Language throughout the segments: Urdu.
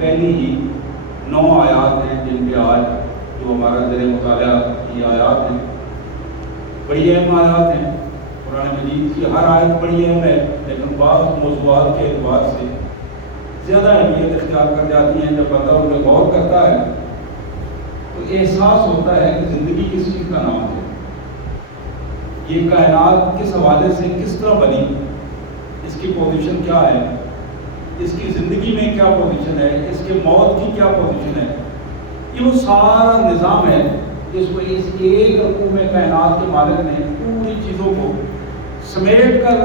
پہلی ہی 9 آیات ہیں جن پہ آج جو ہمارا زیر مطالعہ یہ آیات ہیں، بڑی اہم آیات ہیں۔ قرآن مجید کی ہر آیت بڑی اہم ہے، لیکن بعض موضوعات کے اعتبار سے زیادہ اہمیت اختیار کر جاتی ہیں۔ جب بندہ ان پہ غور کرتا ہے تو احساس ہوتا ہے کہ زندگی کس چیز کا نام ہے، یہ کائنات کس حوالے سے کس طرح بنی، اس کی پوزیشن کیا ہے، اس کی زندگی میں کیا پوزیشن ہے، اس کے موت کی کیا پوزیشن ہے۔ یہ وہ سارا نظام ہے جس کو اس ایک رقوع میں کائنات کے مالک نے پوری چیزوں کو سمیٹ کر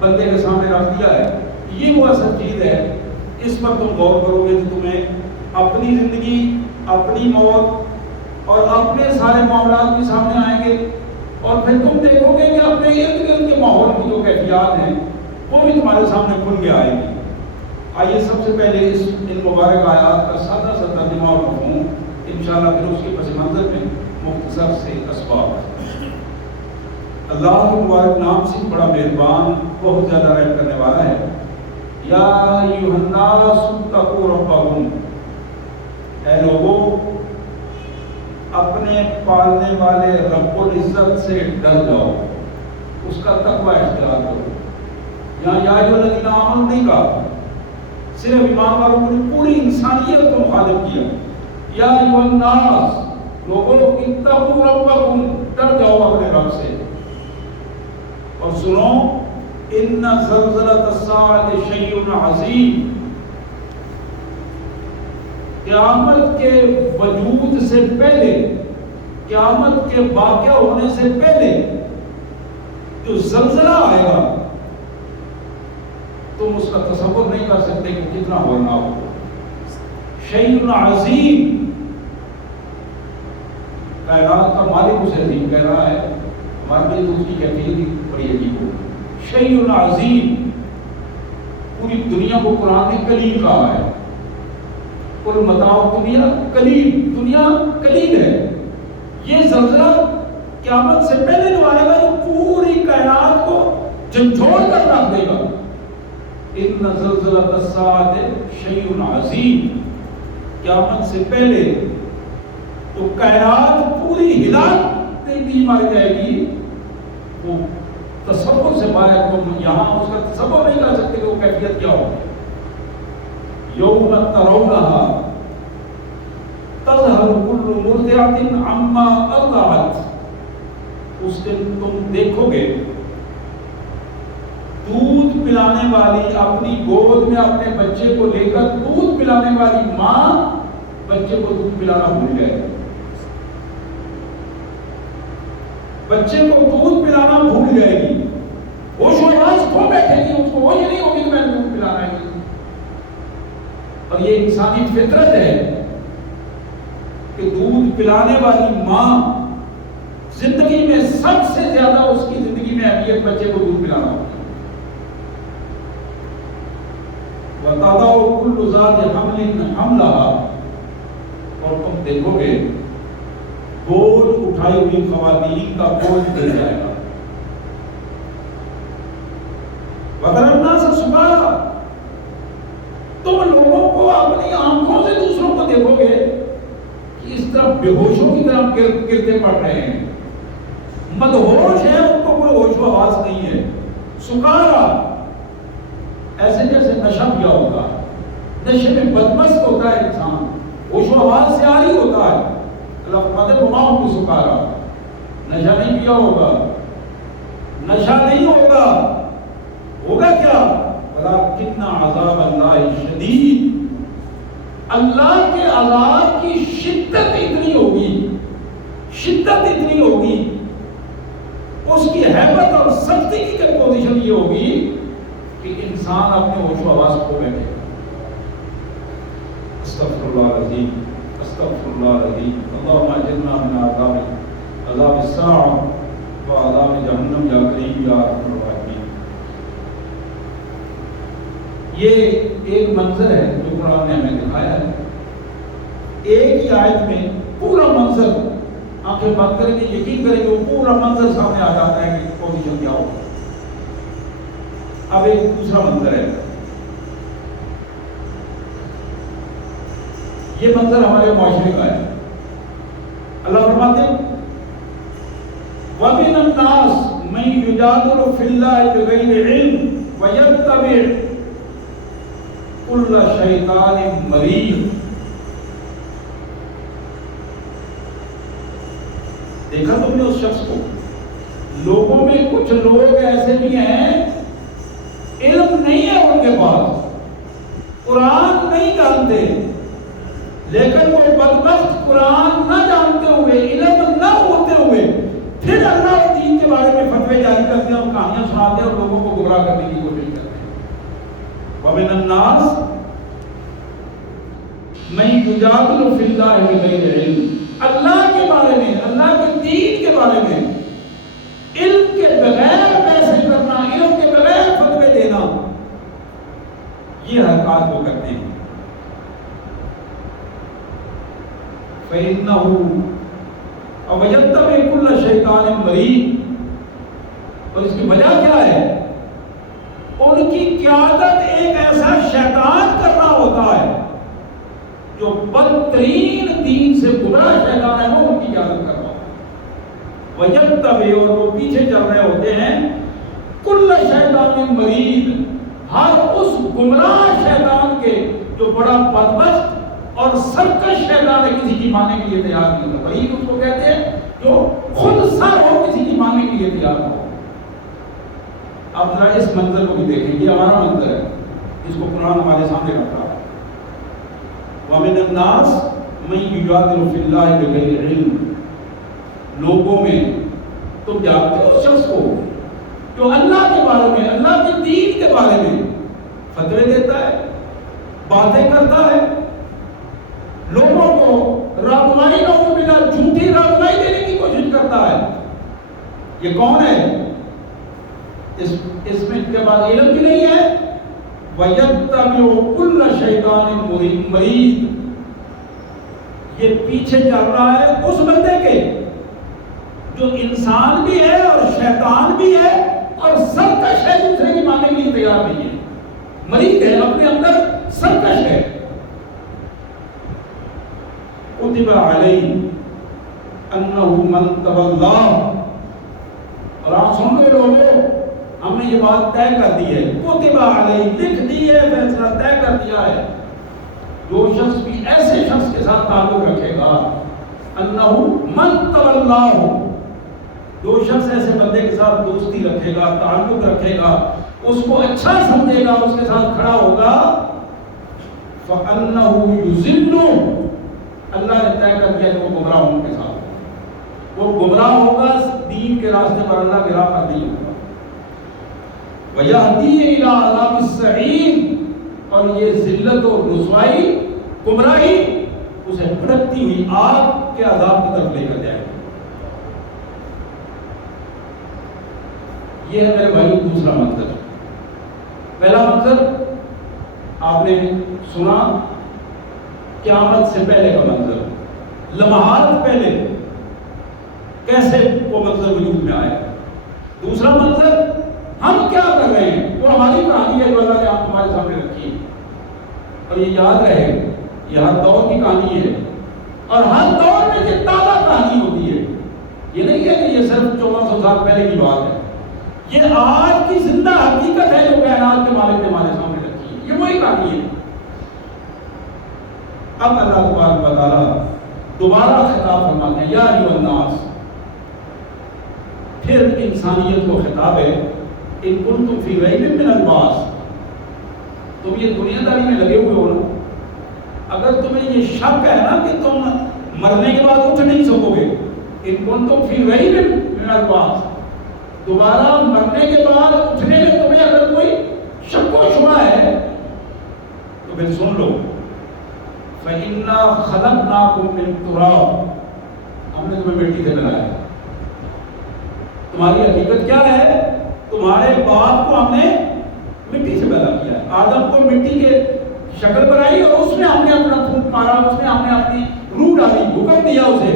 بندے کے سامنے رکھ دیا ہے۔ یہ وہ اصل چیز ہے، اس پر تم غور کرو گے تو تمہیں اپنی زندگی، اپنی موت اور اپنے سارے معاملات بھی سامنے آئیں گے، اور پھر تم دیکھو گے کہ اپنے ارد گرد کے ماحول کی جو کیفیات ہیں وہ بھی تمہارے سامنے کھل کے آئے گی۔ آئیے سب سے پہلے ان مبارک آیات کا سادہ سا ترجمہ اور مفہوم، انشاءاللہ پھر اس کے پس منظر میں مختصر سے اسباب۔ اللہ کے مبارک نام سے بڑا مہربان، بہت زیادہ رحم کرنے والا ہے۔ یا ایھا الناس اتقوا ربکم، اے لوگوں اپنے پالنے والے رب العزت سے ڈر جاؤ، اس کا تقوی اختیار کرو۔ یہاں یا ایھا الذین آمنوا نہیں کہا، صرف ایمان والوں کو پوری انسانیت کو مخاطب کیا۔ یا ایھا الناس، لوگوں اتقوا ربکم، ڈر جاؤ اپنے رب سے۔ اور سنو، ان زلزلۃ الساعۃ شیء عظیم، قیامت کے وجود سے پہلے، قیامت کے واقع ہونے سے پہلے جو زلزلہ آئے گا تم اس کا تصور نہیں کر سکتے کہ کتنا ہولناک ہوگا۔ شیء عظیم، کائنات کا مالک اسے عظیم کہہ رہا ہے، ہمارے لیے اس کی کیفیت بڑی عجیب ہوگی۔ شیء عظیم، پوری دنیا کو قرآن نے کلیم کہا ہے۔ قل متاع دنیا قلیل، دنیا قلیل ہے۔ یہ زلزلہ قیامت سے پہلے جو آئے گا جو پوری کائنات کو جھنجھوڑ کر رکھ دے گا۔ ان زلزلۃ الساعۃ شیء عظیم، قیامت سے پہلے تو کائنات پوری ہلا دی ماری جائے گی، وہ تصور سے باہر، تم یہاں اس کا تصور نہیں کر سکتے کہ وہ کیفیت کیا ہوگی۔ یوم ترونہا تذہل کل مرضعۃ عما ارضعت، اس دن تم دیکھو گے دودھ پلانے والی اپنی گود میں اپنے بچے کو لے کر، دودھ پلانے والی ماں بچے کو دودھ پلانا بھول جائے گی، بچے کو دودھ پلانا بھول جائے گی، ہوش و حواس کھو بیٹھے گی، اس کو ہوش نہیں ہوگی کہ میں نے دودھ پلانا ہے۔ اور یہ انسانی فطرت ہے کہ دودھ پلانے والی ماں زندگی میں سب سے زیادہ، اس کی زندگی میں اہمیت بچے کو دودھ پلانا ہوگی۔ وَتَضَعُ كُلُّ ذَاتِ حَمْلٍ حَمْلَهَا، اور تم دیکھو گے بوجھ اٹھائی ہوئی خواتین کا بوجھ گر جائے گا۔ وَتَرَى النَّاسَ سُکَارَىٰ، تم لوگوں کو اپنی آنکھوں سے دوسروں کو دیکھو گے کہ اس طرح بے ہوشوں کی طرح گرتے پڑ رہے ہیں، مدہوش ہیں، ان کو کوئی ہوش و حواس نہیں ہے۔ سکارا، ایسے جیسے نشہ کیا ہوتا ہے، نشے میں بدمست ہوتا ہے انسان، ہوش و حواس سے عاری ہوتا ہے۔ اللہ فرماتے ہیں وما هم بسکارا، نشہ نہیں کیا ہوگا، نشہ نہیں ہوگا، ہوگا کیا؟ ولکن عذاب اللہ شدید، اللہ کے عذاب کی شدت اتنی ہوگی، شدت اتنی ہوگی، اس کی ہیبت اور سختی کی پوزیشن یہ ہوگی کہ انسان اپنے ہوش و حواس کو بیٹھے۔ استغفر اللہ العظیم، استغفر اللہ العظیم، اللہم اجرنا من عذاب الساعۃ و عذاب جہنم یا کریم یا ارحم الراحمین۔ یہ ایک منظر ہے جو قرآن نے ہمیں دکھایا ہے، ایک ہی آیت میں پورا منظر، آنکھیں بند کریں گے یقین کریں گے وہ پورا منظر سامنے آ جاتا ہے کہ پوزیشن کیا ہوگا۔ اب ایک دوسرا منظر ہے، یہ منظر ہمارے معاشرے کا ہے. اللہ فرماتے ہیں وَمِنَ النَّاسِ مَن يُجَادِلُ فِي اللَّهِ بِغَيْرِ عِلْمٍ وَيَتَّبِعُ كُلَّ شَيْطَانٍ مَرِيدٍ. دیکھا تم نے اس شخص کو؟ لوگوں میں کچھ لوگ ایسے بھی ہیں علم نہیں ہے ان کے پاس، قرآن نہیں جانتے، لیکن وہ بدبخت قرآن نہ جانتے ہوئے، علم نہ ہوتے ہوئے پھر اللہ اور دین کے بارے میں فتوے جاری کرتے ہیں اور کہانیاں سناتے ہیں اور لوگوں کو گمراہ کرنے کی کوشش کرتے ہیں. وَمِنَ النَّاسِ مَن يُجَادِلُ فِي اللَّهِ بِغَيْرِ عِلْمٍ. اللہ کے بارے میں، اللہ کے دین کے بارے میں علم کے بغیر بحث کرنا، علم کے بغیر فتوے دینا، یہ حرکات وہ کرتے ہیں. فَإِنَّهُ أَوْ يَتَّبِعُ كُلَّ شَيْطَانٍ مَرِيدٍ. اور اس کی وجہ کیا ہے؟ ان کی قیادت ایک ایسا شیطان کر رہا ہوتا ہے جو بدترین دین سے گمراہ شیطان ہے، وہ ان کی قیادت کر رہا ہوتا ہے. وَيَتَّبِعُ، اور وہ پیچھے چل رہے ہوتے ہیں كُلَّ شَيْطَانٍ مَرِيدٍ، ہر اس گمراہ شیطان کے جو بڑا بدبخت اور سرکش شیطان ہے، کسی کی ماننے کے لیے تیار نہیں ہوتا. وہی اس کو کہتے ہیں جو خود سر ہو، کسی کی ماننے کے لیے تیار ہو. آپ ذرا اس منظر کو بھی دیکھیں، یہ ہمارا منظر ہے جس کو قرآن ہمارے سامنے رکھ رہا ہے. وَمِنَ النَّاسِ مَن يُجَادِلُ فِي اللَّهِ بِغَيْرِ عِلْمٍ. لوگوں میں تم جانتے ہو اس شخص کو جو اللہ کے بارے میں، اللہ کے دین کے بارے میں فتوے دیتا ہے، باتیں کرتا ہے، لوگوں کو رہنمائی بلا جھوٹی رہنمائی دینے کی کوشش کرتا ہے. یہ کون ہے؟ اس میں کے بعد علم بھی نہیں ہے. وَيَتَّبِعُ كُلَّ شَيْطَانٍ مَرِيدٍ. یہ پیچھے چل رہا ہے اس بندے کے جو انسان بھی ہے اور شیطان بھی ہے اور سرکش ہے، دوسرے کی ماننے کے لیے تیار نہیں ہے، مرید ہے، اپنے اندر سرکش ہے. كُتِبَ عَلَيْهِ أَنَّهُ مَن تَوَلَّاهُ. اور آپ سن لو لوگوں، ہم نے یہ بات طے کر دی ہے، كُتِبَ عَلَيْهِ، لکھ دی ہے، فیصلہ طے کر دیا ہے، جو شخص بھی ایسے شخص کے ساتھ تعلق رکھے گا، أَنَّهُ مَن تَوَلَّاهُ، جو شخص ایسے بندے کے ساتھ دوستی رکھے گا، تعلق رکھے گا، اس کو اچھا سمجھے گا، اس کے ساتھ کھڑا ہوگا، فَأَنَّهُ يُضِلُّ، اللہ نے طے کر دیا کہ وہ گمراہ ان کے ساتھ، وہ گمراہ ہوگا، دین کے راستے پر اللہ کے راہ پر نہیں ہوگا. وَيَهْدِيهِ إِلَىٰ عَذَابِ السَّعِيرِ، اور یہ ذلت و رسوائی، گمراہی اسے بھڑکتی ہوئی آگ کے عذاب کی طرف لے کر جائے گا. یہ ہے میرے بھائی دوسرا منظر. پہلا منظر آپ نے سنا قیامت سے پہلے کا منظر، لمحات پہلے کیسے وہ منظر وجود میں آیا. دوسرا منظر ہم کیا کر رہے ہیں، وہ ہماری کہانی ہے جو اللہ نے آپ ہمارے سامنے رکھی ہے. اور یہ یاد رہے، یہ ہر دور کی کہانی ہے اور ہر دور میں یہ تازہ کہانی ہوتی ہے. یہ نہیں ہے کہ یہ صرف 1400 سال پہلے کی بات ہے، یہ آج کی زندہ حقیقت ہے جو کائنات کے مالک نے ہمارے سامنے رکھی ہے. یہ وہی کہانی ہے. اب اللہ تبارک و تعالیٰ دوبارہ خطاب فرماتے ہیں، یا ایھا الناس، پھر انسانیت کو خطاب ہے، ان کنتم فی ریب من البعث، تم یہ دنیا داری میں لگے ہوئے ہو نا، اگر تمہیں یہ شک ہے نا کہ تم مرنے کے بعد اٹھ نہیں سکو گے، ان کنتم فی ریب من البعث، دوبارہ مرنے کے بعد اٹھنے میں تمہیں اگر کوئی شک و شبہ ہے تو پھر سن لو، فَإِنَّا خَلَقْنَاكُم مِّن تُرَابٍ، ہم نے تمہیں مٹی سے بنایا ہے. تمہاری حقیقت کیا ہے؟ تمہارے باپ کو ہم نے مٹی سے پیدا کیا ہے. آدم کو مٹی کے شکل بنائی اور اس میں ہم نے اپنا پھونک مارا، اس میں ہم نے اپنی روح ڈالی، حکم دیا اسے،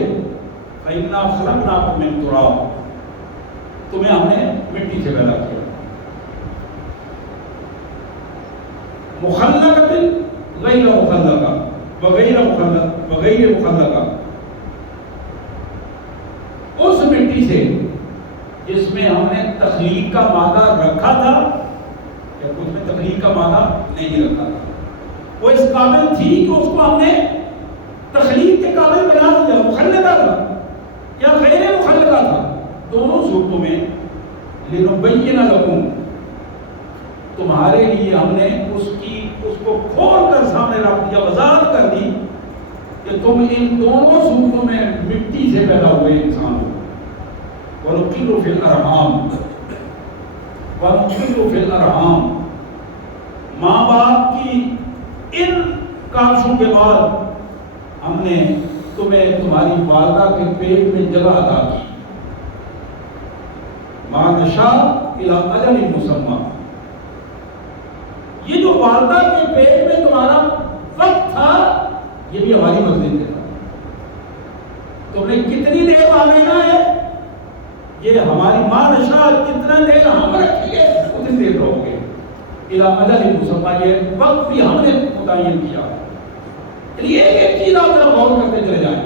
فَإِنَّا خَلَقْنَاكُم مِّن تُرَابٍ، تمہیں ہم نے مٹی سے پیدا کیا. مخلقۃ غیر مخلقہ، وغیر مخلقہ، اس مٹی سے جس میں ہم نے تخلیق کا مادہ رکھا تھا، یا اس میں تخلیق کا مادہ نہیں رکھا تھا، وہ اس قابل تھی کہ اس کو ہم نے تخلیق کے قابل بنا دیا، مخلقہ تھا یا غیر مخلقہ تھا، دونوں صورتوں میں لنبین لکم، تمہارے لیے ہم نے اس کو کھول کر سامنے رکھ دیا، وضاحت کر دی کہ تم ان دونوں صورتوں میں مٹی سے پیدا ہوئے انسان ہو۔ وَنُقِرُّ فِي الْأَرْحَامِ، وَنُقِرُّ فِي الْأَرْحَامِ، ماں باپ کی ان کاشوں کے بعد ہم نے تمہیں تمہاری والدہ کے پیٹ میں جگہ عطا کی، مَا نَشَاءُ إِلَىٰ أَجَلٍ مُّسَمًّى، یہ جو والدہ کے پیٹ میں تمہارا وقت تھا یہ بھی ہماری مرضی سے تھا، تم نے کتنی دیر آنا ہے یہ ہماری ماں نشاء، کتنا دیر ہم رکھیں گے اتنی دیر رہو گے، اِلَىٰ أَجَلٍ مُّسَمًّى، یہ وقت بھی ہم نے متعین کیا۔ یہ ایک چیز آپ ذرا غور کرتے چلے جائیں،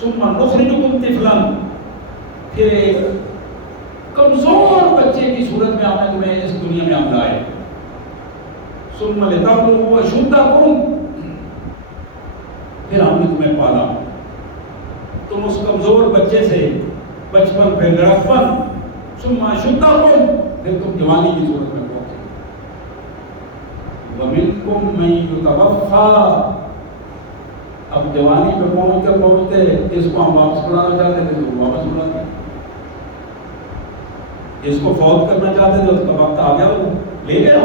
ثُمَّ نُخْرِجُكُمْ طِفْلًا، پھر ایک کمزور بچے کی صورت میں آپ نے تمہیں اس دنیا میں ہم لائے، ثُمَّ لِتَبْلُغُوا أَشُدَّكُمْ، پھر ہم نے تمہیں پالا، تم اس کمزور بچے سے بچپن پہ لڑکپن، ثُمَّ أَشُدَّكُمْ، پھر تم جوانی کی صورت میں پہنچے، وَمِنْكُمْ مَن يُتَوَفَّى، اب جوانی پہ پہنچتے اس کو ہم واپس بلانا چاہتے تھے تو واپس بلاتے، اس کو فوت کرنا چاہتے تھے اس کا وقت آ گیا وہ لے گیا۔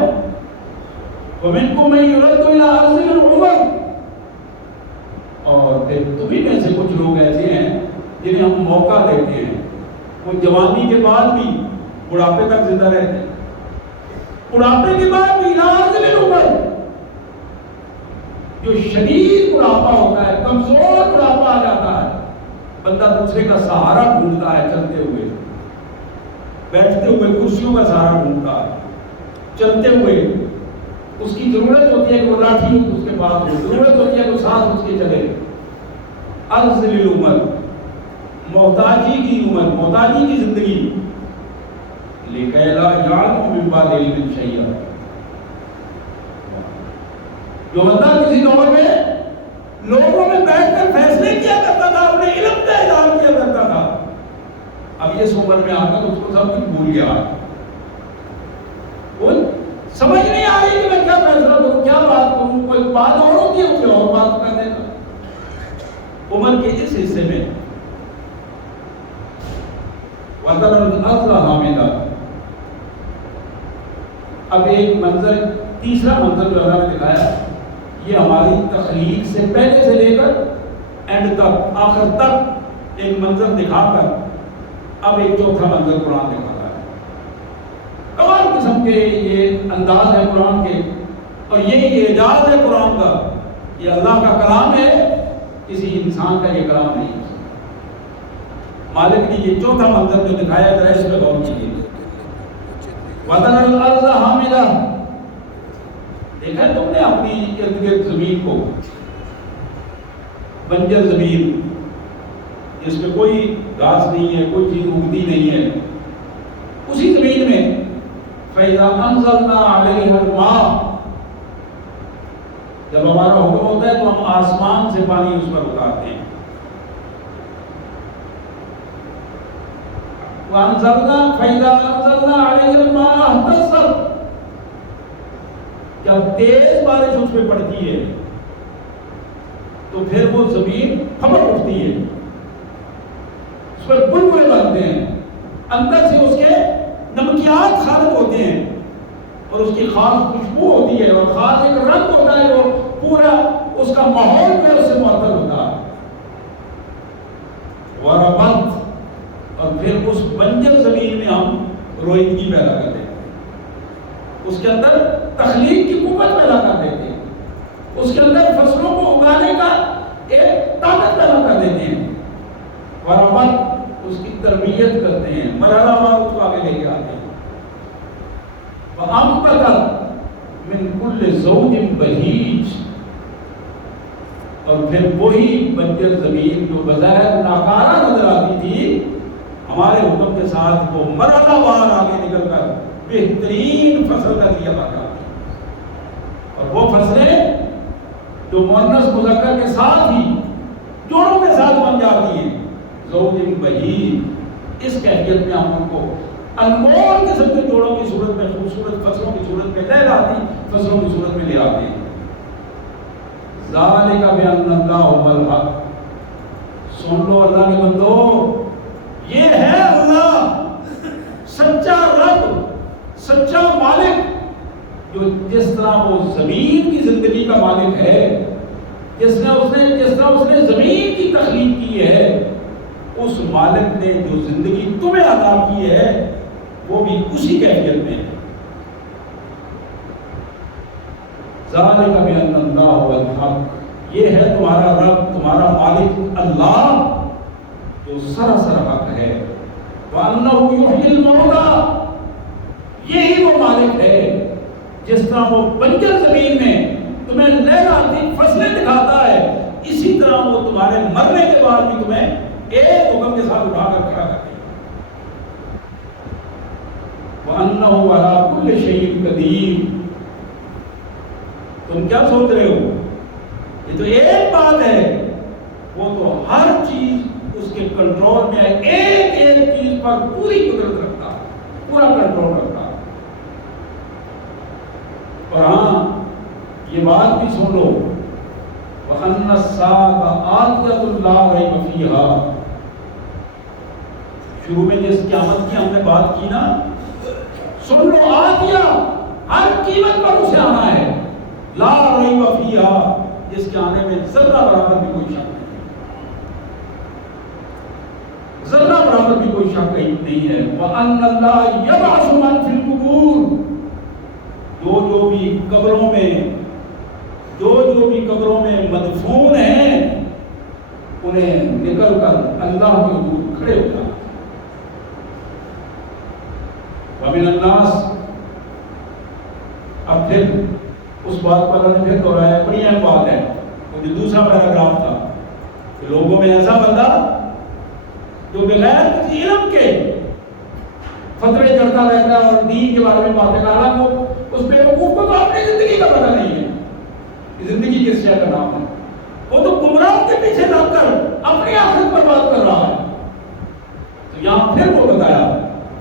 وَمِنْكُمْ مَن يُرَدُّ إِلَىٰ أَرْذِلِ الْعُمُرِ، اور پھر تمہیں میں سے کچھ لوگ ایسے ہیں جنہیں ہم موقع دیتے ہیں، وہ جوانی کے بعد بھی بڑھاپے تک زندہ رہتے ہیں، بڑھاپے کے بعد بھی إِلَىٰ أَرْذِلِ الْعُمُرِ، جو شدید بڑھاپا ہوتا ہے، کمزور بڑھاپا آ جاتا ہے، بندہ دوسرے کا سہارا ڈھونڈتا ہے، چلتے ہوئے بیٹھتے ہوئے کرسیوں کا سہارا ڈھونڈتا ہے، چلتے ہوئے اس کی ضرورت ہوتی ہے کہ وہ لاٹھی اس کے پاس ہو، ضرورت ہوتی ہے کہ وہ ساتھ اس کے چلے، ارذل العمر، محتاجی کی عمر، محتاجی کی زندگی، لِكَيْ لَا يَعْلَمَ مِن بَعْدِ عِلْمٍ شَيْئًا، جو بندہ کسی دور میں لوگوں میں بیٹھ کر فیصلے کیا کرتا تھا، اپنے علم کا اظہار کیا کرتا تھا، اب یہ عمر میں آ کر اس کو سب کچھ بھول گیا، وہ سمجھ نہیں آ رہی کہ میں کیا فیصلہ کروں، کیا بات کروں، کوئی بات اور ہوتی ہے کوئی اور بات کر دیتا۔ عمر کے اس حصے میں وَتَرَى الْأَرْضَ هَامِدَةً، اب ایک منظر، تیسرا منظر جو اللہ نے دکھایا، یہ ہماری تخلیق سے پہلے سے لے کر اینڈ تک، آخر تک ایک منظر دکھا کر اب ایک چوتھا منظر قرآن دکھاتا ہے۔ کمال قسم کے یہ انداز ہے قرآن کے، اور یہ اعجاز ہے قرآن کا، یہ اللہ کا کلام ہے، کسی انسان کا یہ کلام نہیں ہے۔ مالک نے یہ چوتھا منظر جو دکھایا ذرا اس پہ غور کیجیے، وَتَرَى الْأَرْضَ هَامِدَةً، دیکھا تم نے اپنی ارد گرد زمین کو، بنجر زمین جس میں کوئی گھاس نہیں ہے، کوئی چیز اگتی نہیں ہے، اسی زمین میں فَإِذَا أَنزَلْنَا عَلَيْهَا الْمَاءَ، جب ہمارا حکم ہوتا ہے تو ہم آسمان سے پانی اس پر اتارتے ہیں، فَإِذَا أَنزَلْنَا عَلَيْهَا الْمَاءَ اهْتَزَّتْ، جب تیز بارش اس پہ پڑتی ہے تو پھر وہ زمین پھپڑ اٹھتی ہے، اس پر بلبلے بنتے ہیں، اندر سے اس کے نمکیات خارج ہوتے ہیں، اور اس کی خاص خوشبو ہوتی ہے، اور خاص ایک رنگ ہوتا ہے جو پورا اس کا ماحول میں اس سے معطر ہوتا ہے، وربت، اور پھر اس بنجر زمین میں ہم روئندگی پیدا کرتے ہیں، اس کے اندر تخلیق کی قوت پیدا کر دیتے ہیں، اس کے اندر فصلوں کو اگانے کا ایک طاقت پیدا کر دیتے ہیں، وربت، اس کی تربیت کرتے ہیں، مرحلہ وار اس کو آگے لے کے آتے ہیں، وَأَنبَتَتْ مِن كُلِّ زَوْجٍ بَهِيجٍ، اور پھر وہی بنجر زمین جو بظاہر ناکارہ نظر آتی تھی ہمارے حکم کے ساتھ وہ مرحلہ وار آگے نکل کر بہترین فصل کا ذریعہ بن جاتی ہے۔ اور وہ فصلیں جو مؤنث مذکر کے ساتھ ہی جوڑوں کے ساتھ بن جاتی ہیں، زوج بہین، اس کیفیت میں ہم ان کو انمول قسم کے جوڑوں کی صورت میں، خوبصورت فصلوں کی صورت میں، لہراتی فصلوں کی صورت میں لے آتے ہیں۔ ذالک بان اللہ هو الحق، سن لو اللہ کے بندو، یہ ہے اللہ سچا رب، سچا مالک، جو جس طرح وہ زمین کی زندگی کا مالک ہے، جس طرح اس نے زمین کی تخلیق کی ہے، اس مالک نے جو زندگی تمہیں عطا کی ہے وہ بھی اسی کیفیت میں ہے۔ ذالک بان اللہ هو الحق، یہ ہے تمہارا رب، تمہارا مالک اللہ جو سراسر حق ہے۔ وَأَنَّهُ يُحْيِي الْمَوْتَى، یہی وہ مالک ہے جس طرح وہ بنجر زمین میں تمہیں لہراتی فصلیں دکھاتا ہے، اسی طرح وہ تمہارے مرنے کے بعد بھی تمہیں ایک حکم کے ساتھ اٹھا کر کھڑا کرتے ہیں۔ وَأَنَّهُ عَلَىٰ كُلِّ شَيْءٍ قَدِيرٌ، تم کیا سوچ رہے ہو؟ یہ تو ایک بات ہے، وہ تو ہر چیز اس کے کنٹرول میں ہے، ایک ایک چیز پر پوری قدرت رکھتا ہے، پورا کنٹرول رکھتا ہے۔ اور ہاں یہ بات بھی سن لو، وَأَنَّ السَّاعَةَ آتِيَةٌ لَا رَيْبَ فِيهَا، شروع میں جس قیامت کی ہم نے بات کی نا، سن لو آتیہ، ہر قیمت پر اسے آنا ہے، لا ریب فیہا، جس کے آنے میں ذرہ برابر بھی کوئی شک نہیں، ذرہ برابر بھی کوئی شک نہیں ہے۔ وَأَنَّ اللَّهَ يَبْعَثُ مَن فِي الْقُبُورِ، جو بھی قبروں میں مدفون ہیں انہیں نکل کر اللہ کے حضور کھڑے ہو جانا۔ وَمِنَ النَّاسِ، اب پھر اس بات پر اللہ نے پھر دہرایا، بڑی اہم بات ہے، وہ جو دوسرا پیراگراف تھا کہ لوگوں میں ایسا بندہ جو بغیر کسی علم کے فتوے کرتا رہتا ہے اور دین کے بارے میں باتیں کر رہا ہے، وہ اس بیوقوف کو تو اپنی زندگی کا پتہ نہیں ہے کہ زندگی کس شے کا نام ہے، وہ تو گمراہوں کے پیچھے لگ کر اپنی آخرت پر بات کر رہا ہے۔ تو یہاں پھر وہ بتایا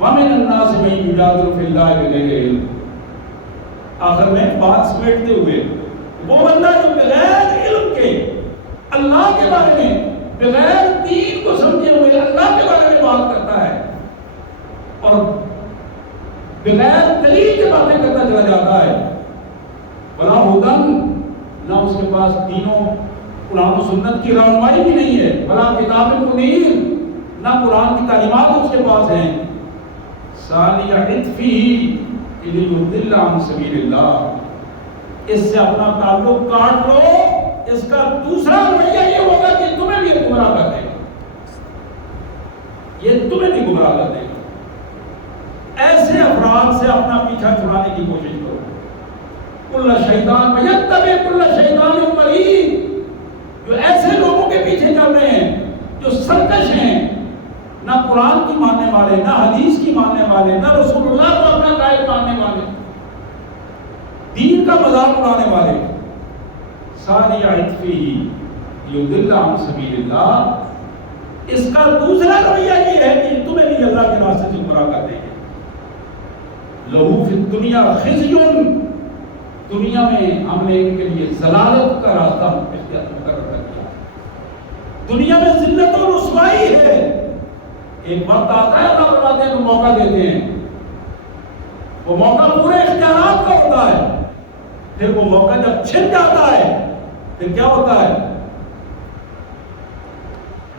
وَمِنَ النَّاسِ مَن يُجَادِلُ فِي اللَّهِ بِغَيْرِ عِلْمٍ، آخر میں بات سمیٹتے ہوئے وہ بندہ جو بغیر علم کے اللہ کے بارے میں، بغیر دین کو سمجھے ہوئے اللہ کے بارے میں بات کرتا ہے اور بغیر دلیل کے باتیں کرتا چلا جاتا ہے، بلا ہدن، نہ اس کے پاس دینوں قرآن و سنت کی رہنمائی بھی نہیں ہے، بلا کتاب منیر، نہ قرآن کی تعلیمات اس کے پاس ہیں، ثانی عطفی لِيُضِلَّ عَن سَبِيلِ اللَّهِ، اس سے اپنا تعلق کاٹ لو، اس کا دوسرا رویہ یہ ہوگا کہ تمہیں بھی گمراہ کر دے گا، یہ تمہیں بھی گمراہ کر دے گا۔ ایسے افراد سے اپنا پیچھا چھڑانے کی کوشش کرو۔ کل شیطان یتبع کل شیطان مرید، جو ایسے لوگوں کے پیچھے چل رہے ہیں جو سرکش ہیں، نہ قرآن کی ماننے والے، نہ حدیث کی ماننے والے، نہ رسول اللہ کو اپنا قائد ماننے والے، دین کا مذاق اڑانے والے، ساری عطفی یضل عن سبیل اللہ، اس کا دوسرا رویہ یہ ہے کہ تمہیں بھی اللہ کے راستے سے گمراہ کر دیں گے۔ لہو فی الدنیا خزی، دنیا میں ہم نے ان کے لیے ضلالت کا راستہ اختیار کر رکھا، دنیا میں ذلت و رسوائی ہے۔ ایک وقت آتا ہے اللہ فرماتے ہیں تو موقع دیتے ہیں، وہ موقع پورے اختیارات کا ہوتا ہے، پھر وہ موقع جب چھن جاتا ہے پھر کیا ہوتا ہے؟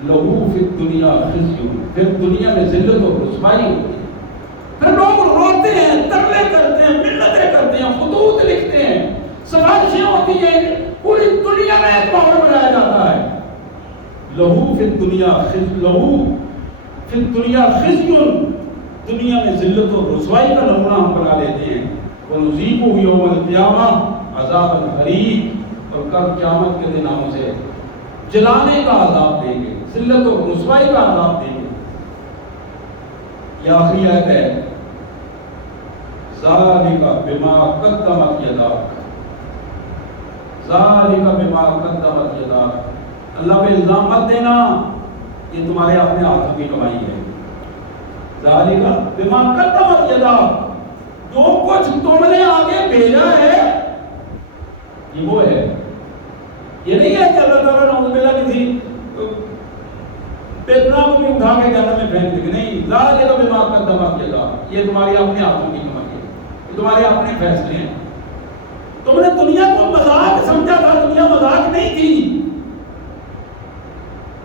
لہو فی الدنیا خزی، پھر دنیا میں ذلت و رسوائی ہوتی ہے، پھر لوگ روتے ہیں، ترلے کرتے ہیں، منتیں کرتے ہیں، خطوط لکھتے ہیں، سفارشیں ہوتی ہیں، پوری دنیا میں ایک ماحول بنایا جاتا ہے۔ لہو فی الدنیا خزی، لہو فی الدنیا خزی، دنیا میں ذلت و رسوائی کا نمونہ ہم بنا لیتے ہیں۔ وَنُذِيقُهُ يَوْمَ الْقِيَامَةِ عَذَابَ الْحَرِيقِ، اور کر قیامت کے دن ہم اسے جلانے کا عذاب دیں گے، ذلت و رسوائی کا عذاب دیں گے۔ یہ آخری آیت ہے، ذالک بما قدمت یداک، ذالک بما قدمت یداک، اللہ پہ الزام مت دینا، یہ تمہارے اپنے ہاتھوں کی کمائی ہے۔ ذالک بما قدمت یداک، جو کچھ تم نے آگے بھیجا ہے یہ وہ ہے۔ یہ نہیں ہے کہ اللہ تعالیٰ نے نعوذ باللہ کسی پیتنا کو بھی اٹھا کے جہنم میں پھینک دے، نہیں، ذالک بما قدمت یداک، یہ تمہاری اپنے ہاتھوں کی کمائی ہے، یہ تمہارے اپنے فیصلے ہیں۔ تم نے دنیا کو مذاق سمجھا تھا، دنیا مذاق نہیں تھی،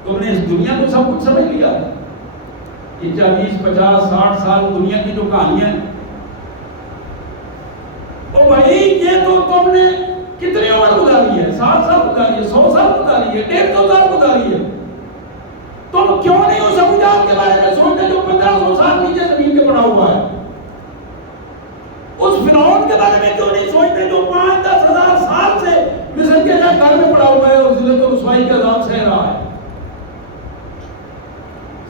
تم نے اس دنیا کو سب کچھ سمجھ لیا۔ یہ 40 50 60 سال دنیا کی جو کہانیاں ہیں، او بھائی یہ تو تم نے کتنی عمر گزاری ہے، 60 سال گزاری ہے، 100 سال گزاری ہے، 150 سال گزاری ہے، تم کیوں نہیں اس ابو جہل کے بارے میں سوچتے جو 1500 سال نیچے زمین کے پڑا ہوا ہے؟ اس فرعون کے بارے میں کیوں نہیں سوچتے جو 5-10 ہزار سال سے مصر کے گھر میں پڑا ہوا ہے اور ذلت و رسوائی کے عذاب سہ رہا ہے؟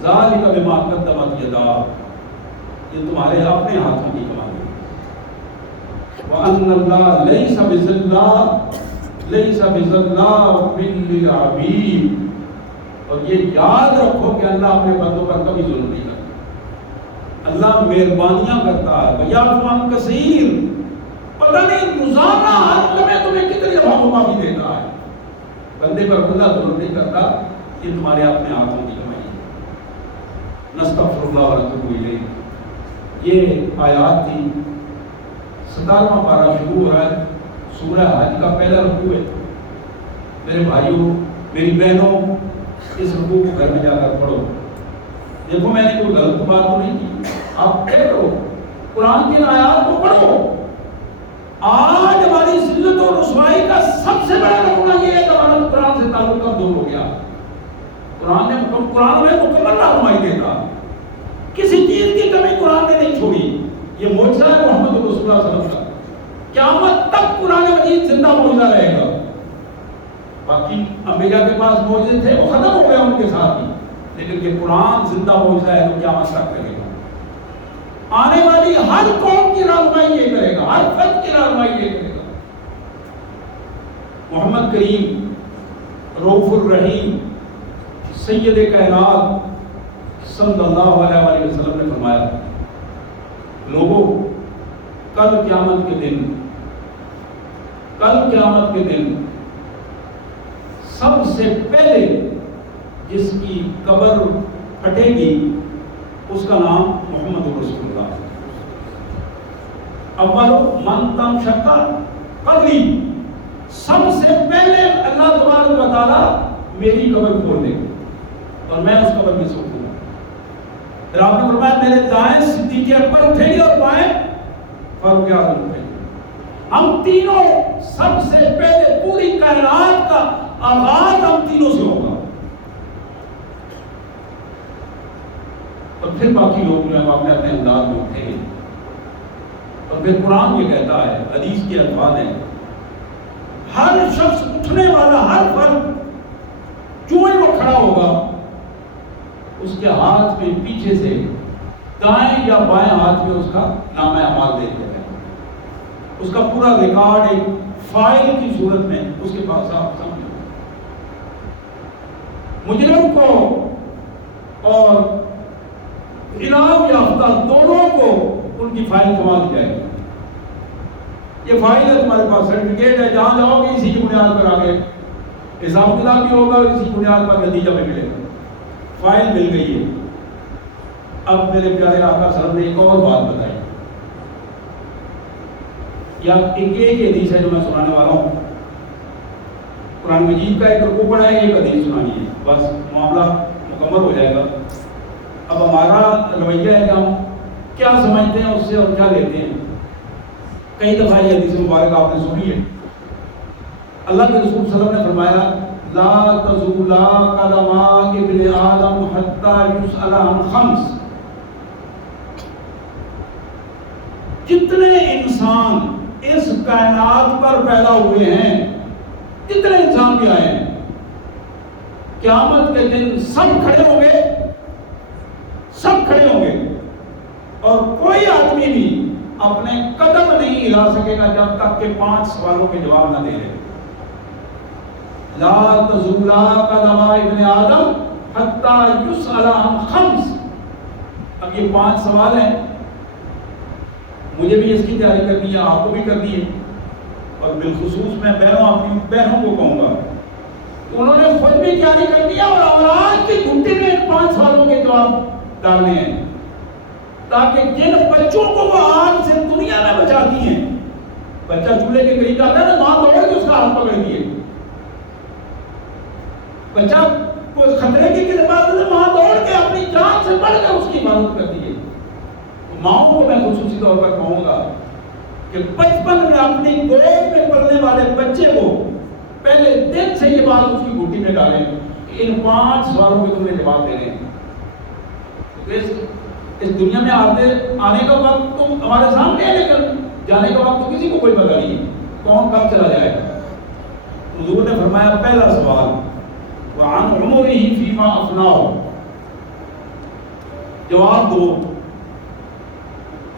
ذالک بما قدمت یداک، یہ تمہارے اپنے ہاتھوں کی کمائی ہے۔ وَأَنَّ اللَّهَ لَيْسَ بِظَلَّامٍ لِّلْعَبِيدِ، اور یہ یاد رکھو کہ اللہ اپنے بندوں پر کبھی ظلم نہیں کرتا، اللہ مہربانیاں کرتا ہے، وَيَعْفُو عَن كَثِيرٍ، پتہ نہیں روزانہ ہر لمحے تمہیں کتنی دفعہ معافی دیتا ہے، بندے پر اللہ ظلم نہیں کرتا، یہ تمہارے اپنے ہاتھوں کی کمائی ہے۔ نستغفر اللہ ونتوب الیہ۔ یہ آیات تھی، 17واں پارہ شروع ہو رہا ہے، سورہ حج کا پہلا رکوع ہے۔ میرے بھائیوں، میری بہنوں، اس رکوع کو گھر میں جا کر پڑھو۔ دیکھو میں نے کوئی غلط بات تو نہیں کی، آپ کہہ کرو، قرآن کی آیات کو پڑھو۔ آج ہماری ذلت و رسوائی کا سب سے بڑا نمونہ یہ ہے کہ ہمارا قرآن سے تعلق کمزور ہو گیا۔ قرآن میں مکمل رہنمائی دیتا، کسی چیز کی کمی قرآن نے نہیں چھوڑی۔ یہ معجزہ ہے محمد رسول اللہ صلی اللہ علیہ وسلم، قیامت تک قرآن مجید زندہ معجزہ رہے گا۔ باقی انبیاء کے پاس معجزے تھے، وہ ختم ہو گئے ان کے ساتھ ہی، لیکن یہ قرآن زندہ معجزہ ہے تو قیامت تک رہے گا۔ آنے والی ہر قوم کی رہنمائی یہ کرے گا، ہر فرد کی رہنمائی یہ کرے گا۔ محمد کریم رؤوف الرحیم سید کائنات صلی اللہ علیہ وسلم نے فرمایا، لوگوں، کل قیامت کے دن سب سے پہلے جس کی قبر پھٹے گی اس کا نام محمد رسول اللہ۔ اول من تنشق قبری، سب سے پہلے اللہ تبارک و تعالی میری قبر کھول دے گا اور میں اس قبر میں سو دوں گا۔ پھر آپ نے فرمایا میرے دائیں صدیق اکبر اٹھے گی اور بائیں فاروق اعظم اٹھے گی۔ ہم تینوں سب سے پہلے، پوری کائنات کا آغاز ہم تینوں سے ہوگا، اور پھر باقی لوگ جو ہم اپنے اپنے انداز میں اٹھیں گے۔ اور پھر قرآن یہ کہتا ہے، حدیث کے الفاظ ہیں، ہر شخص اٹھنے والا، ہر فرد جو ہی وہ کھڑا ہوگا اس کے ہاتھ میں پیچھے سے دائیں یا بائیں ہاتھ میں اس کا نامہ اعمال دے دیا جائے گا۔ اس کا پورا ریکارڈ ایک فائل کی صورت میں اس کے پاس آپ سامنے مجرم کو اور انعام یافتہ دونوں کو ان کی فائل جمع دی جائے گی۔ یہ فائل ہے تمہارے پاس، سرٹیفکیٹ ہے، جہاں جاؤ گے اسی کی بنیاد پر آگے حساب کتاب بھی ہوگا اور اسی بنیاد پر نتیجہ بھی ملے گا۔ فائل مل گئی ہے۔ اب میرے پیارے آقا صلی اللہ علیہ وسلم نے ایک اور بات بتائی، یا ایک حدیث ہے جو میں سنانے والا ہوں۔ قرآن مجید کا ایک رکوع پڑھا ہے، ایک حدیث سنانی ہے، بس معاملہ مکمل ہو جائے گا۔ اب ہمارا رویہ ہے کہ ہم کیا سمجھتے ہیں اس سے اور کیا لیتے ہیں۔ کئی دفعہ یہ حدیث مبارک آپ نے سنی ہے۔ اللہ کے رسول صلی اللہ علیہ وسلم نے فرمایا، لا تزولا قدم ابن آدم حتی یسأل عن خمس، جتنے انسان اس کائنات پر پیدا ہوئے ہیں جتنے انسان بھی آئے ہیں قیامت کے دن سب کھڑے ہوں گے، سب کھڑے ہوں گے، اور کوئی آدمی بھی اپنے قدم نہیں ہلا سکے گا جب تک کہ 5 سوالوں کے جواب نہ دے لے۔ لا تزولا قدم ابن آدم حتی یسأل عن 5۔ اب یہ 5 سوال ہیں، مجھے بھی اس کی تیاری کرنی ہے، آپ کو بھی کرنی ہے، اور بالخصوص میں اپنی بہنوں کو کہوں گا انہوں نے خود بھی تیاری کرنی ہے اور اولاد کی گھٹی میں ان 5 سوالوں کے جواب ڈالنے ہیں، تاکہ جن بچوں کو وہ آگ سے دنیا میں بچاتی ہیں، بچہ چولہے کے قریب جاتا ہے نا، ماں دوڑ کے اس کا ہاتھ پکڑ دیے، بچہ کوئی خطرے کی بات ہے، ماں دوڑ کے اپنی جان سے بڑھ کر اس کی حفاظت کرتی ہے۔ ماؤں کو میں خصوصی طور پر کہوں گا کہ بچپن میں اپنی گود میں پلنے والے بچے کو پہلے دن سے یہ بات اس کی گھٹی میں ڈالیں کہ ان 5 سوالوں کے تم نے جواب دینے ہیں۔ اس دنیا میں آنے کا وقت تو ہمارے سامنے ہے، لیکن جانے کا وقت تو کسی کو کوئی پتہ نہیں کون کب چلا جائے۔ حضور نے فرمایا پہلا سوال وعن عمرہ فیما افناہ، جواب دو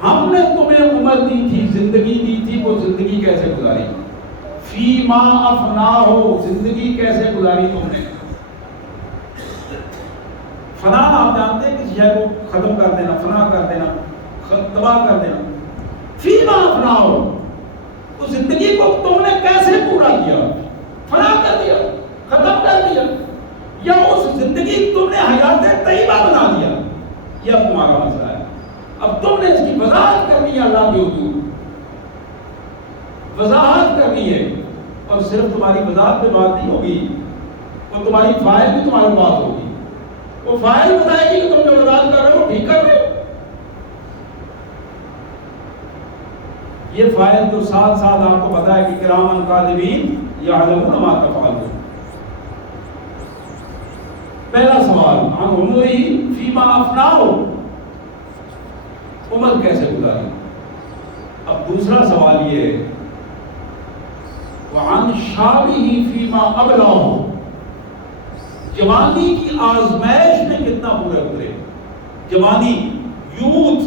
ہم نے تمہیں عمر دی تھی، زندگی دی تھی، وہ زندگی کیسے گزاری؟ فیما افناہ، زندگی کیسے گزاری تم نے؟ فنا آپ جانتے ہیں کسی شے کو ختم کر دینا، فنا کر دینا، تباہ کر دینا۔ فیما افناہ، اس زندگی کو تم نے کیسے پورا کیا؟ فنا کر دیا، ختم کر دیا، یا اس زندگی تم نے حیات طیبہ بنا دیا؟ یہ اب تمہارا مسئلہ ہے۔ اب تم نے اس کی وضاحت کرنی ہے، اللہ کے حضور وضاحت کرنی ہے، اور صرف تمہاری وضاحت پہ بات نہیں ہوگی، اور تمہاری فائل بھی تمہارے پاس ہوگی، وہ فائل بتائے گی کہ تم جو وضاحت کر رہے ہو ٹھیک کر رہے ہو۔ یہ فائل جو ساتھ ساتھ آپ کو پتا ہے کہ کرامن کاتبین یعلمون ما تفعلون۔ پہلا سوال عن عمرہ فیما افناہ، عمر کیسے گزاری؟ اب دوسرا سوال یہ ہے وعن شابہ فیما ابلاہ، جوانی کی آزمائش میں کتنا پورے اترے؟ جوانی، یوتھ،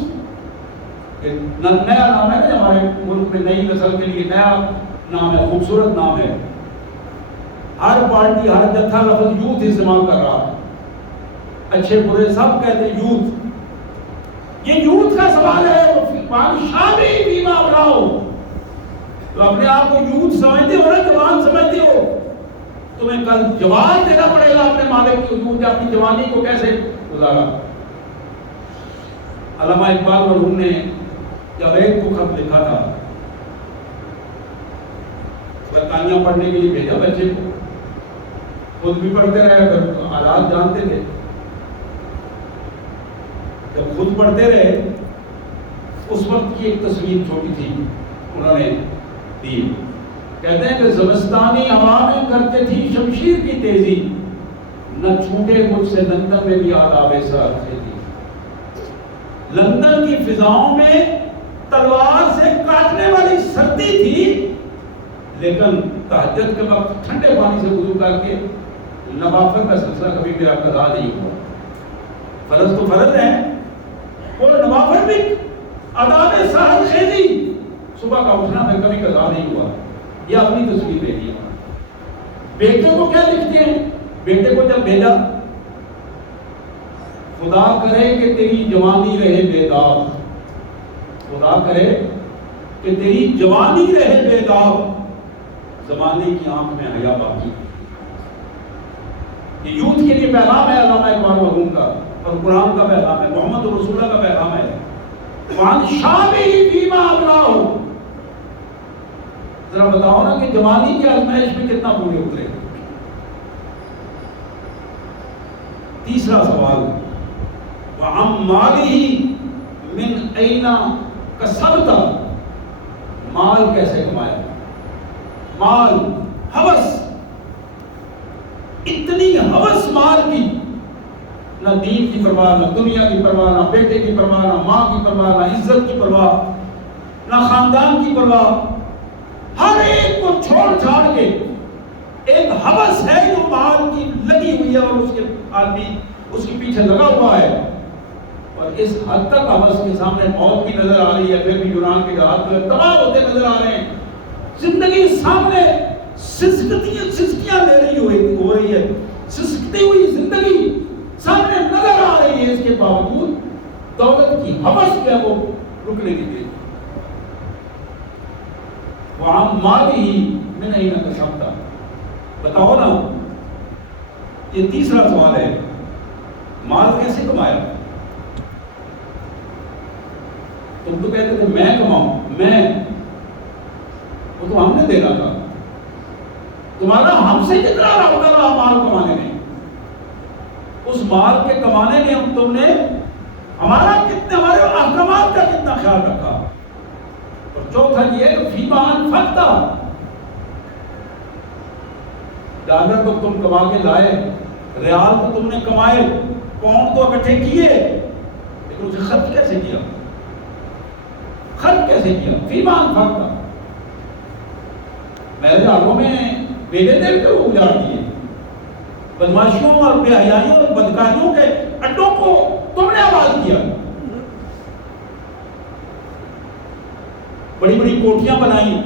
نیا نام ہے نا ہمارے ملک میں، نئی نسل کے لیے نیا نام ہے، خوبصورت نام ہے، ہر پارٹی ہر جتھا لفظ یوتھ استعمال کر رہا ہے، اچھے برے سب کہتے ہیں یوتھ۔ یہ یوتھ کا سوال ہے، وعن شابہ فیما ابلاہ، تو اپنے آپ کو یوتھ سمجھتے ہو نا، جوان سمجھتے ہو، تمہیں کل جواب دینا پڑے گا اپنے مالک کی حضور، اپنی جوانی کو کیسے گزارا۔ علامہ اقبال مرحوم نے جب ایک کو خط لکھا تھا، برطانیہ پڑھنے کے لیے بھیجا بچے کو، خود بھی پڑھتے رہے، اگر حالات جانتے تھے، جب خود پڑھتے رہے اس وقت کی ایک تصویر چھوٹی تھی انہوں نے دی، کہتے ہیں کہ زمستانی ہوا میں کرتے تھی شمشیر کی تیزی، نہ چھوٹے مجھ سے لندن میں بھی آداب سر تھی۔ لندن کی فضاؤں میں تلوار سے کاٹنے والی سردی تھی، لیکن تہجد کے وقت ٹھنڈے پانی سے وضو کر کے نوافل کا سلسلہ کبھی میرا قضا نہیں ہوا۔ فرض تو فرض ہے، اور نوافل بھی آداب سحر خیزی، صبح کا اٹھنا میں کبھی قضا نہیں ہوا۔ یہ اپنی تصویر دیکھی ہے۔ بیٹے کو کیا لکھتے ہیں؟ بیٹے کو جب بھیجا، خدا کرے کہ تیری جوانی رہے بے داغ، خدا کرے کہ تیری جوانی رہے بے داغ، زمانے کی آنکھ میں حیا باقی۔ یہ یوتھ کے لیے پیغام ہے علامہ اقبال مرحوم کا، اور قرآن کا پیغام ہے، محمد رسول اللہ کا پیغام ہے۔ وعن شابہ فیما ابلاہ، ذرا بتاؤ نا کہ جوانی کی آزمائش میں کتنا پورے اترے۔ تیسرا سوال وعن مالہ من این کسبت، مال کیسے کمایا؟ مال، ہوس، اتنی ہوس مال کی، نہ دین کی پرواہ، نہ دنیا کی پرواہ، نہ بیٹے کی پرواہ، نہ ماں کی پرواہ، نہ عزت کی پرواہ، نہ خاندان کی پرواہ، ہر ایک کو چھوڑ چھاڑ کے ایک ہوس ہے جو مال کی لگی ہوئی ہے اور اس کے آدمی اس کے پیچھے لگا ہوا ہے، اور اس حد تک ہوس کے سامنے موت بھی نظر آ رہی ہے، پھر بھی یونان کے جہاد میں تباہ ہوتے نظر آ رہے ہیں، زندگی سامنے سسکیاں لے رہی ہو رہی ہے، سسکتی ہوئی زندگی سامنے نظر آ رہی ہے، اس کے باوجود دولت کی ہوس جو ہے وہ رکنے کی دے وہاں مال ہی میں نہیں نہ سکتا۔ بتاؤ نا، یہ تیسرا سوال ہے، مال کیسے کمایا؟ تم تو کہتے تھے میں کماؤں، وہ تو ہم نے دینا تھا، تمہارا ہم سے کتنا رابطہ رہا مال کمانے میں؟ اس مال کے کمانے میں تم نے ہمارے احکامات کا کتنا خیال رکھا؟ اور چوتھا یہ کہ فیما انفقتا، ڈالر تو تم کما کے لائے، ریال تو تم نے کمائے، پاؤنڈ تو اکٹھے کیے، لیکن اسے خرچ کیسے کیا؟ فیما انفقتا، میرے ہاتھوں میں بیلے دے کر اجاڑ دیے، بدماشیوں اور بے حیائیوں اور بدکاریوں کے اڈوں کو تم نے آباد کیا، بڑی بڑی کوٹھیاں بنائی،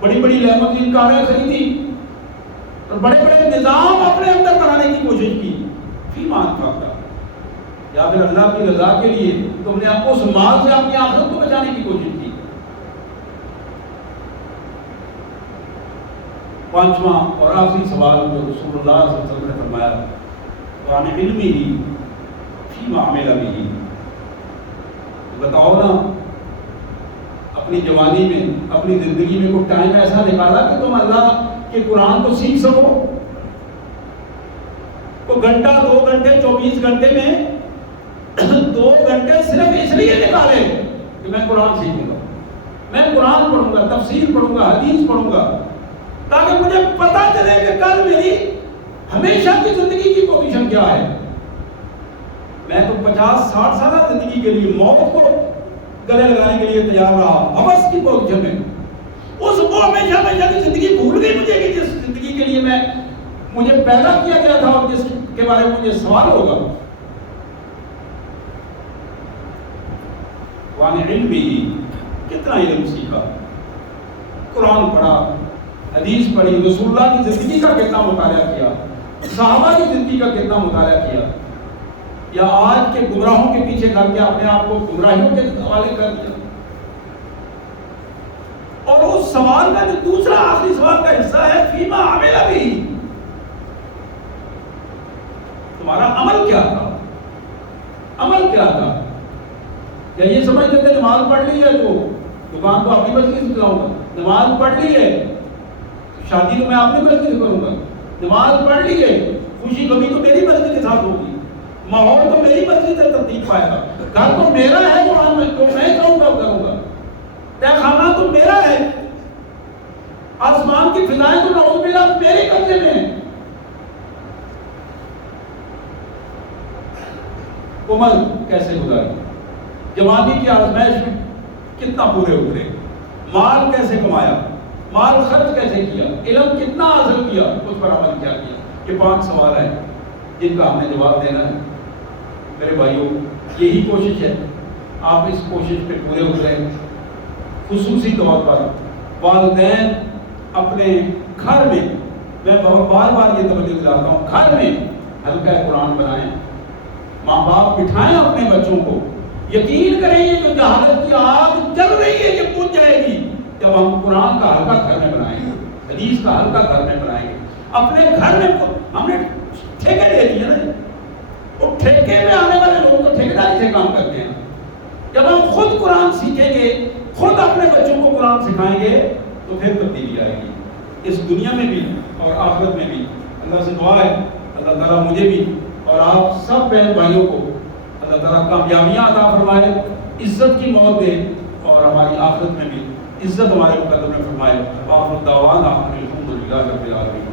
بڑی بڑی لیموزین کاریں خریدی، اور بڑے بڑے نظام اپنے اندر بنانے کی کوشش کی، فیما انفقتا، یا پھر اللہ کی رضا کے لیے تم نے اس مال سے اپنی آخرت کو بچانے کی کوشش کی۔ پانچواں اور آخری سوال جو رسول اللہ صلی اللہ علیہ وسلم نے فرمایا، قرآن علمی ہی فیما عمل بھی، بتاؤ نا، اپنی جوانی میں اپنی زندگی میں کوئی ٹائم ایسا نکالا کہ تم اللہ کہ قرآن کو سیکھ سکو؟ کو گھنٹہ 2 گھنٹے 24 گھنٹے میں 2 گھنٹے صرف اس لیے نکالے کہ میں قرآن سیکھوں گا، میں قرآن پڑھوں گا، تفسیر پڑھوں گا، حدیث پڑھوں گا، تاکہ مجھے پتا چلے کہ کل میری ہمیشہ کی زندگی کی پوزیشن کیا ہے۔ میں تو 50-60 سالہ زندگی کے لیے موت کو گلے لگانے کے لیے تیار رہا، ہوس کی پوزیشن میں، اس کو ہمیشہ کی زندگی بھول گئی مجھے کہ جس زندگی کے لیے مجھے پیدا کیا گیا تھا اور جس کے بارے میں مجھے سوال ہوگا۔ قرآن علم بھی کتنا علم سیکھا، قرآن پڑھا، حدیث پڑھی، رسول اللہ کی زندگی کا کتنا مطالعہ کیا، صحابہ کی زندگی کا کتنا مطالعہ کیا، یا آج کے گمراہوں کے پیچھے لگ کے اپنے آپ کو گمراہیوں کے حوالے کر دیا۔ اور اس سوال کا جو دوسرا آخری سوال کا حصہ ہے، فیما عمل بھی، تمہارا عمل کیا تھا؟ عمل کیا تھا؟ کیا یہ سمجھتے تھے نماز پڑھ لی ہے تو دکان تو اپنی مرضی سے چلاؤں گا، نماز پڑھ لی ہے شادی تو میں اپنی مرضی سے کروں گا، نماز پڑھ لی ہے خوشی کبھی تو میری مرضی کے ساتھ ہوگی، ماحول تو میری مرضی سے ترتیب پائے گا، گھر تو میرا ہے وہاں میں تو میں چاہوں گا کروں گا، خانہ تو میرا ہے، آسمان کی فضائیں تو نعوذ باللہ میرے قبضے میں ہیں۔ عمر کیسے گزاری، جوانی کی آزمائش میں کتنا پورے اترے، مال کیسے کمایا، مال خرچ کیسے کیا، علم کتنا حاصل کیا، اس پر عمل کیا کیا۔ یہ 5 سوال ہیں جن کا ہم نے جواب دینا ہے۔ میرے بھائیوں، یہی کوشش ہے، آپ اس کوشش پہ پورے اترے۔ خصوصی طور پر والدین اپنے گھر میں، میں بار بار یہ توجہ دلاتا ہوں، گھر میں حلقہ قرآن بنائیں، ماں باپ بٹھائیں اپنے بچوں کو، یقین کریں یہ جو جہالت کی آگ چل رہی ہے یہ بجھ جائے گی جب ہم قرآن کا حلقہ گھر میں بنائیں گے، حدیث کا حلقہ گھر میں بنائیں گے۔ اپنے گھر میں ہم نے ٹھیکے دے دیے نا، وہ ٹھیکے میں آنے والے لوگ تو ٹھیکیداری سے کام کرتے ہیں۔ جب ہم خود قرآن سیکھیں گے، خود اپنے بچوں کو قرآن سکھائیں گے تو پھر تبدیلی آئے گی، اس دنیا میں بھی اور آخرت میں بھی۔ اللہ سے دعا ہے اللہ تعالیٰ مجھے بھی اور آپ سب بہن بھائیوں کو اللہ تعالیٰ کامیابیاں عطا فرمائے، عزت کی موت دے، اور ہماری آخرت میں بھی عزت ہمارے مقدم میں فرمائے۔ وآخر دعوانا الحمد للہ رب العالمین۔